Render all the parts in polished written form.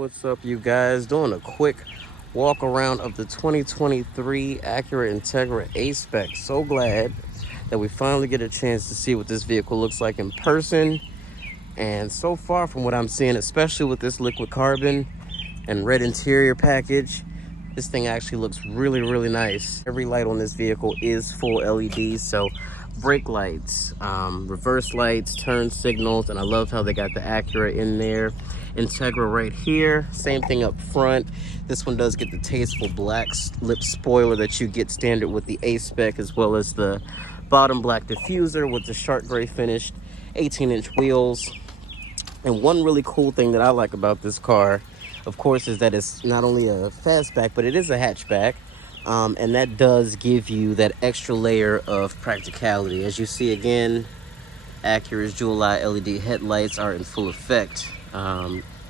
What's up, you guys? Doing a quick walk around of the 2023 Acura Integra A-Spec. So glad that we finally get a chance to see what this vehicle looks like in person. And so far from what I'm seeing, especially with this liquid carbon and red interior package, this thing actually looks really, really nice. Every light on this vehicle is full LED, so brake lights, reverse lights, turn signals, and I love how they got the Acura in there. Integra right here, same thing up front. This one does get the tasteful black lip spoiler that you get standard with the A-Spec, as well as the bottom black diffuser with the sharp gray finished 18-inch wheels. And one really cool thing that I like about this car, of course, is that it's not only a fastback, but it is a hatchback. And that does give you that extra layer of practicality. As you see again, Acura's dual eye LED headlights are in full effect.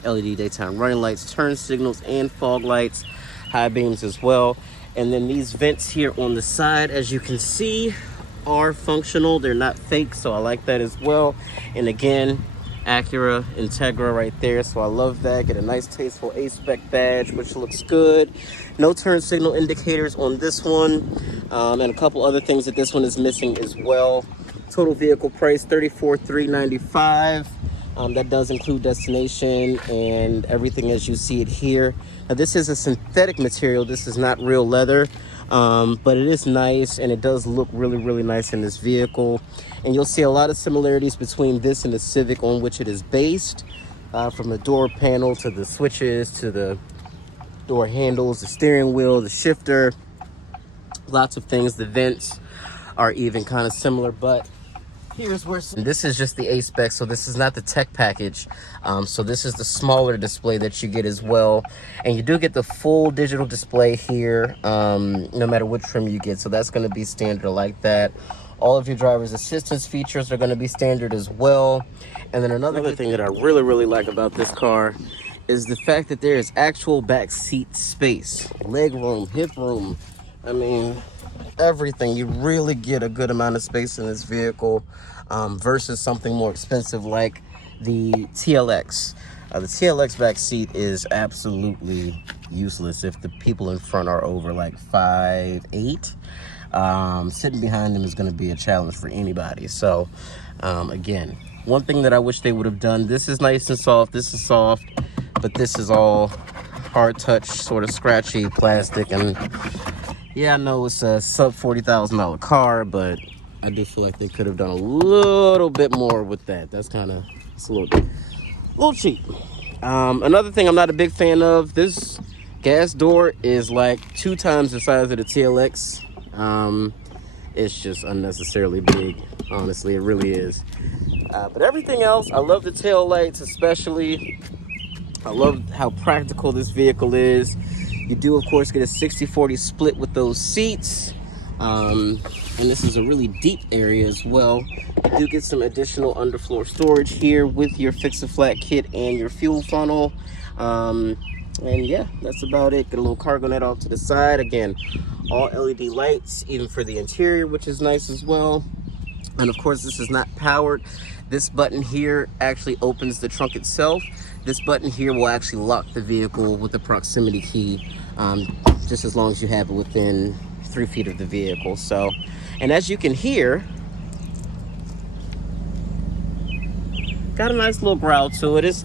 LED daytime running lights, turn signals, and fog lights, high beams as well. And then these vents here on the side, as you can see, are functional. They're not fake, so I like that as well. And again, Acura Integra right there, so I love that. Get a nice tasteful A-Spec badge, which looks good. No turn signal indicators on this one, and a couple other things that this one is missing as well. Total vehicle price $34,395. That does include destination and everything as you see it here. Now this is a synthetic material. This is not real leather, but it is nice, and it does look really, really nice in this vehicle. And you'll see a lot of similarities between this and the Civic on which it is based, from the door panel to the switches to the door handles, the steering wheel, the shifter, lots of things. The vents are even kind of similar, but here's where this is just the A-Spec, so this is not the tech package. So this is the smaller display that you get as well, and you do get the full digital display here, no matter which trim you get, so that's going to be standard like that. All of your driver's assistance features are going to be standard as well. And then another thing that I really, really like about this car is the fact that there is actual back seat space, leg room, hip room. I mean, everything. You really get a good amount of space in this vehicle, versus something more expensive like the TLX. The TLX back seat is absolutely useless if the people in front are over like 5'8". Sitting behind them is going to be a challenge for anybody. So again, one thing that I wish they would have done, this is nice and soft, this is soft, but this is all hard touch, sort of scratchy plastic. And yeah, I know it's a sub $40,000 car, but I do feel like they could have done a little bit more with that. That's kind of, it's a little cheap. Another thing I'm not a big fan of, this gas door is like 2 times the size of the TLX. It's just unnecessarily big, honestly, it really is. But everything else, I love the tail lights especially. I love how practical this vehicle is. You do, of course, get a 60-40 split with those seats. And this is a really deep area as well. You do get some additional underfloor storage here with your fix-a-flat kit and your fuel funnel. And yeah, that's about it. Get a little cargo net off to the side. Again, all LED lights, even for the interior, which is nice as well. And of course, this is not powered. This button here actually opens the trunk itself. This button here will actually lock the vehicle with the proximity key, just as long as you have it within 3 feet of the vehicle. So, and as you can hear, got a nice little growl to it. It's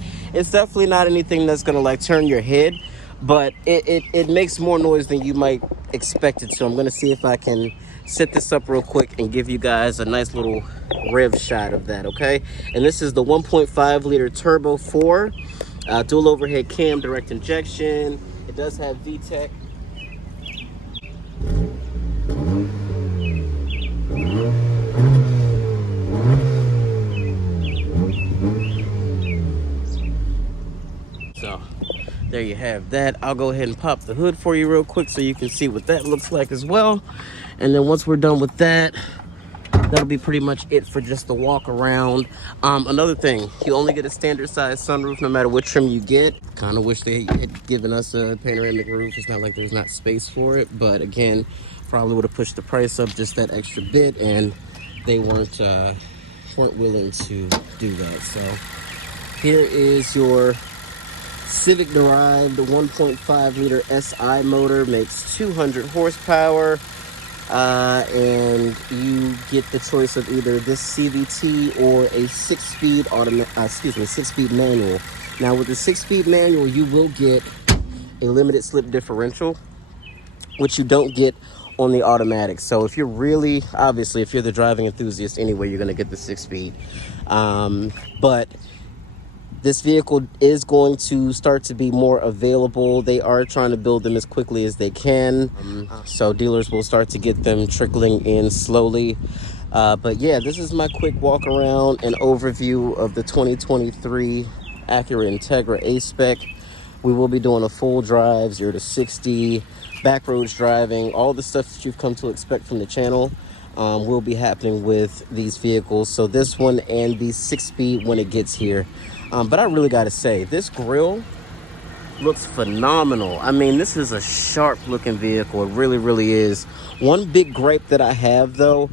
definitely not anything that's gonna like turn your head, but it makes more noise than you might expect it to. I'm gonna see if I can set this up real quick and give you guys a nice little rev shot of that, okay? And this is the 1.5 liter turbo 4, dual overhead cam, direct injection. It does have VTEC. So there you have that. I'll go ahead and pop the hood for you real quick so you can see what that looks like as well. And then once we're done with that, that'll be pretty much it for just the walk around. Another thing, you only get a standard size sunroof no matter what trim you get. Kind of wish they had given us a panoramic roof. It's not like there's not space for it, but again, probably would have pushed the price up just that extra bit, and they weren't willing to do that. So here is your Civic derived 1.5 liter SI motor, makes 200 horsepower. And you get the choice of either this CVT or a 6-speed six-speed manual. Now with the 6-speed manual, you will get a limited slip differential, which you don't get on the automatic. So if you're really, obviously, if you're the driving enthusiast anyway, you're gonna get the 6-speed. But this vehicle is going to start to be more available. They are trying to build them as quickly as they can. So dealers will start to get them trickling in slowly. But yeah, this is my quick walk around and overview of the 2023 Acura Integra A-Spec. We will be doing a full drive, 0 to 60, back roads driving, all the stuff that you've come to expect from the channel will be happening with these vehicles. So this one and the 6-speed when it gets here. But I really got to say, this grille looks phenomenal. I mean, this is a sharp looking vehicle. It really, really is. One big gripe that I have, though,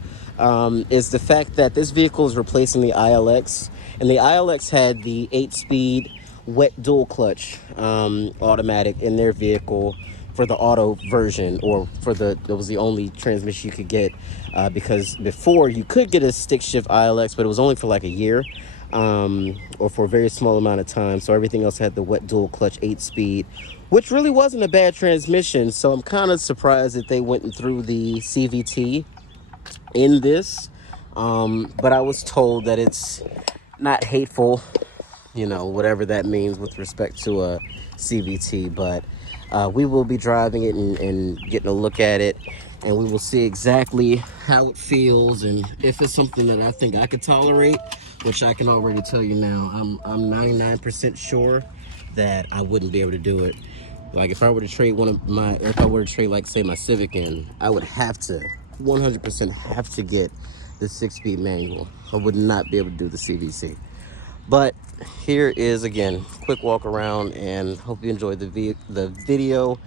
is the fact that this vehicle is replacing the ILX. And the ILX had the 8-speed wet dual clutch automatic in their vehicle for the auto version, or it was the only transmission you could get, because before you could get a stick shift ILX, but it was only for like a year. Or for a very small amount of time. So everything else had the wet dual clutch 8-speed, which really wasn't a bad transmission. So I'm kind of surprised that they went through the CVT in this. But I was told that it's not hateful, you know, whatever that means with respect to a CVT. But we will be driving it and getting a look at it. And we will see exactly how it feels and if it's something that I think I could tolerate, which I can already tell you now. I'm 99% sure that I wouldn't be able to do it. Like if I were to trade like say my Civic in, I would have to 100% have to get the 6-speed manual. I would not be able to do the CVC. But here is, again, quick walk around, and hope you enjoyed the video.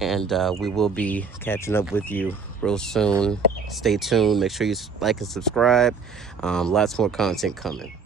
And we will be catching up with you real soon. Stay tuned. Make sure you like and subscribe. Lots more content coming.